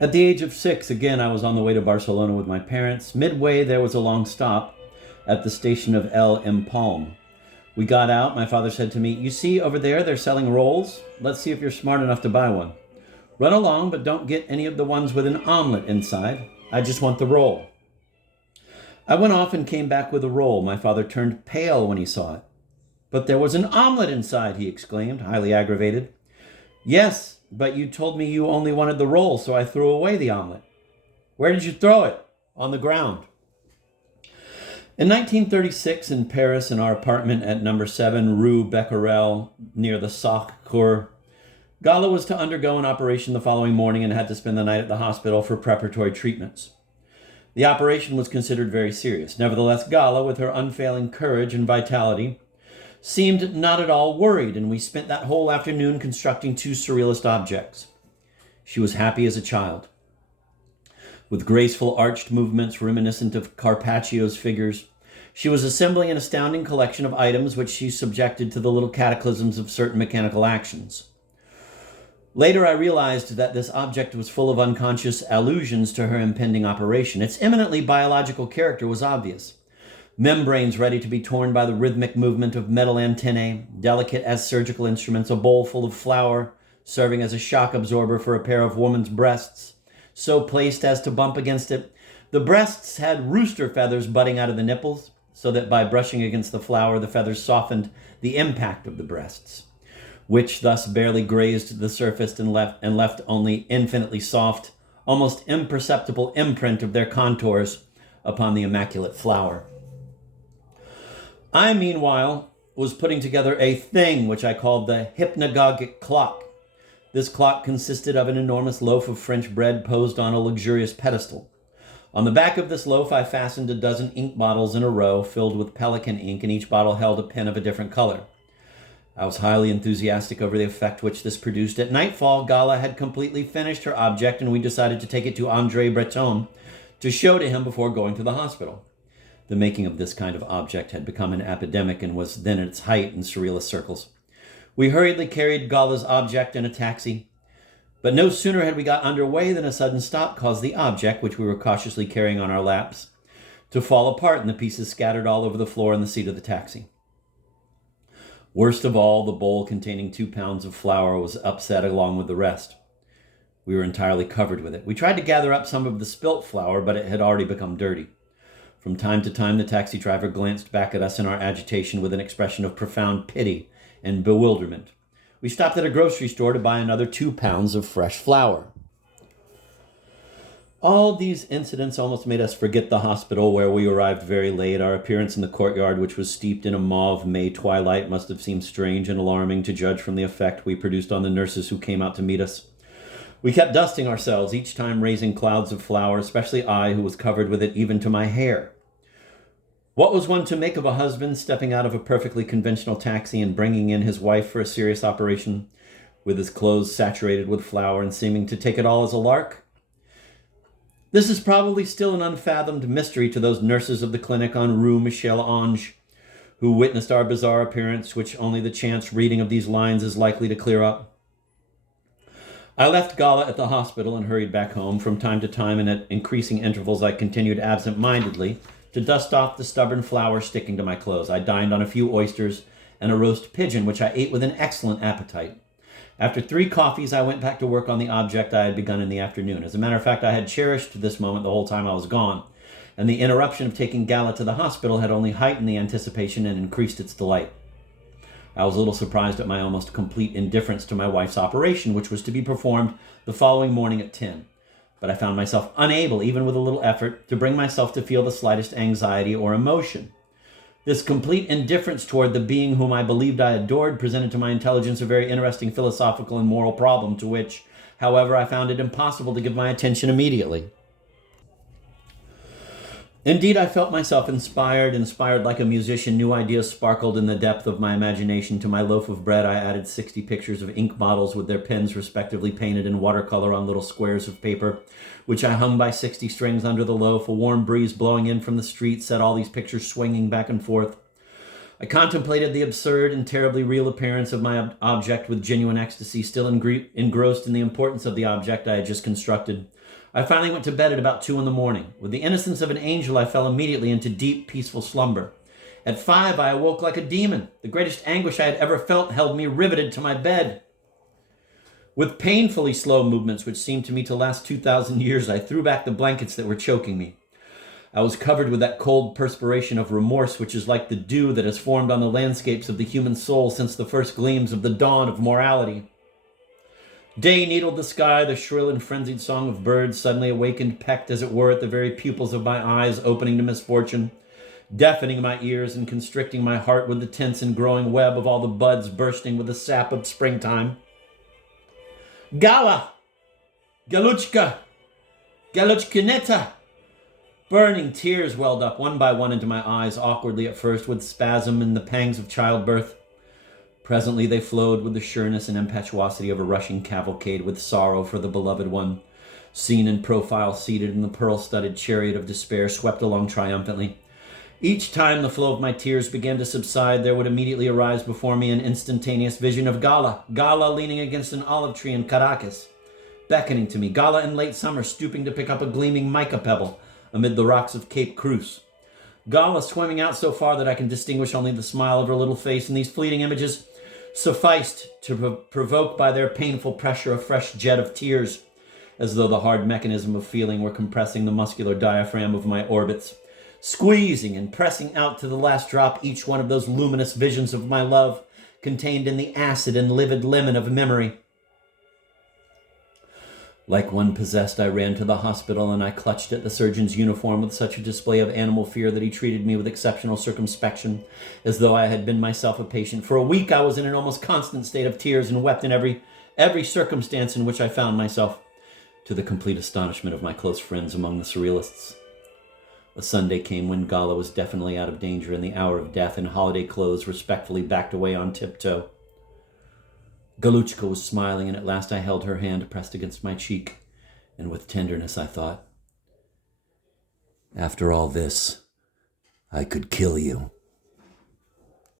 At the age of 6, again, I was on the way to Barcelona with my parents. Midway, there was a long stop at the station of El Empalm. We got out. My father said to me, "You see over there, they're selling rolls. Let's see if you're smart enough to buy one. Run along, but don't get any of the ones with an omelet inside. I just want the roll." I went off and came back with a roll. My father turned pale when he saw it. "But there was an omelet inside," he exclaimed, highly aggravated. "Yes, but you told me you only wanted the roll, so I threw away the omelet." "Where did you throw it?" "On the ground." In 1936, in Paris, in our apartment at number 7 Rue Becquerel, near the Sacre-Cœur, Gala was to undergo an operation the following morning and had to spend the night at the hospital for preparatory treatments. The operation was considered very serious. Nevertheless, Gala, with her unfailing courage and vitality, seemed not at all worried, and we spent that whole afternoon constructing 2 surrealist objects. She was happy as a child. With graceful arched movements reminiscent of Carpaccio's figures, she was assembling an astounding collection of items which she subjected to the little cataclysms of certain mechanical actions. Later, I realized that this object was full of unconscious allusions to her impending operation. Its eminently biological character was obvious. Membranes ready to be torn by the rhythmic movement of metal antennae, delicate as surgical instruments, a bowl full of flour serving as a shock absorber for a pair of woman's breasts, so placed as to bump against it. The breasts had rooster feathers budding out of the nipples, so that by brushing against the flour, the feathers softened the impact of the breasts, which thus barely grazed the surface and left only infinitely soft, almost imperceptible imprint of their contours upon the immaculate flour. I, meanwhile, was putting together a thing which I called the hypnagogic clock. This clock consisted of an enormous loaf of French bread posed on a luxurious pedestal. On the back of this loaf, I fastened a dozen ink bottles in a row filled with pelican ink, and each bottle held a pen of a different color. I was highly enthusiastic over the effect which this produced. At nightfall, Gala had completely finished her object, and we decided to take it to André Breton to show to him before going to the hospital. The making of this kind of object had become an epidemic and was then at its height in surrealist circles. We hurriedly carried Gala's object in a taxi. But no sooner had we got underway than a sudden stop caused the object, which we were cautiously carrying on our laps, to fall apart and the pieces scattered all over the floor and the seat of the taxi. Worst of all, the bowl containing 2 pounds of flour was upset along with the rest. We were entirely covered with it. We tried to gather up some of the spilt flour, but it had already become dirty. From time to time, the taxi driver glanced back at us in our agitation with an expression of profound pity and bewilderment. We stopped at a grocery store to buy another 2 pounds of fresh flour. All these incidents almost made us forget the hospital, where we arrived very late. Our appearance in the courtyard, which was steeped in a mauve May twilight, must have seemed strange and alarming to judge from the effect we produced on the nurses who came out to meet us. We kept dusting ourselves, each time raising clouds of flour, especially I, who was covered with it even to my hair. What was one to make of a husband stepping out of a perfectly conventional taxi and bringing in his wife for a serious operation, with his clothes saturated with flour and seeming to take it all as a lark? This is probably still an unfathomed mystery to those nurses of the clinic on Rue Michel Ange, who witnessed our bizarre appearance, which only the chance reading of these lines is likely to clear up. I left Gala at the hospital and hurried back home. From time to time and at increasing intervals, I continued absent-mindedly to dust off the stubborn flour sticking to my clothes. I dined on a few oysters and a roast pigeon, which I ate with an excellent appetite. After 3 coffees, I went back to work on the object I had begun in the afternoon. As a matter of fact, I had cherished this moment the whole time I was gone, and the interruption of taking Gala to the hospital had only heightened the anticipation and increased its delight. I was a little surprised at my almost complete indifference to my wife's operation, which was to be performed the following morning at 10. But I found myself unable, even with a little effort, to bring myself to feel the slightest anxiety or emotion. This complete indifference toward the being whom I believed I adored presented to my intelligence a very interesting philosophical and moral problem, to which, however, I found it impossible to give my attention immediately. Indeed, I felt myself inspired like a musician. New ideas sparkled in the depth of my imagination. To my loaf of bread, I added 60 pictures of ink bottles with their pens respectively painted in watercolor on little squares of paper, which I hung by 60 strings under the loaf. A warm breeze blowing in from the street set all these pictures swinging back and forth. I contemplated the absurd and terribly real appearance of my object with genuine ecstasy, still engrossed in the importance of the object I had just constructed. I finally went to bed at about 2 a.m. With the innocence of an angel, I fell immediately into deep, peaceful slumber. At 5, I awoke like a demon. The greatest anguish I had ever felt held me riveted to my bed. With painfully slow movements, which seemed to me to last 2,000 years, I threw back the blankets that were choking me. I was covered with that cold perspiration of remorse which is like the dew that has formed on the landscapes of the human soul since the first gleams of the dawn of morality. Day needled the sky, the shrill and frenzied song of birds suddenly awakened, pecked as it were at the very pupils of my eyes, opening to misfortune, deafening my ears and constricting my heart with the tense and growing web of all the buds bursting with the sap of springtime. Gala! Galuchka! Galuchkineta! Burning tears welled up one by one into my eyes, awkwardly at first, with spasm and the pangs of childbirth. Presently they flowed with the sureness and impetuosity of a rushing cavalcade, with sorrow for the beloved one, seen in profile, seated in the pearl-studded chariot of despair, swept along triumphantly. Each time the flow of my tears began to subside, there would immediately arise before me an instantaneous vision of Gala leaning against an olive tree in Caracas, beckoning to me, Gala in late summer, stooping to pick up a gleaming mica pebble amid the rocks of Cape Cruz. Gala swimming out so far that I can distinguish only the smile of her little face, and these fleeting images sufficed to provoke by their painful pressure a fresh jet of tears, as though the hard mechanism of feeling were compressing the muscular diaphragm of my orbits, squeezing and pressing out to the last drop each one of those luminous visions of my love contained in the acid and livid lemon of memory. Like one possessed, I ran to the hospital, and I clutched at the surgeon's uniform with such a display of animal fear that he treated me with exceptional circumspection, as though I had been myself a patient. For a week I was in an almost constant state of tears and wept in every circumstance in which I found myself, to the complete astonishment of my close friends among the surrealists. A Sunday came when Gala was definitely out of danger, and the hour of death, in holiday clothes, respectfully backed away on tiptoe. Galuchka was smiling, and at last I held her hand pressed against my cheek, and with tenderness I thought, after all this, I could kill you.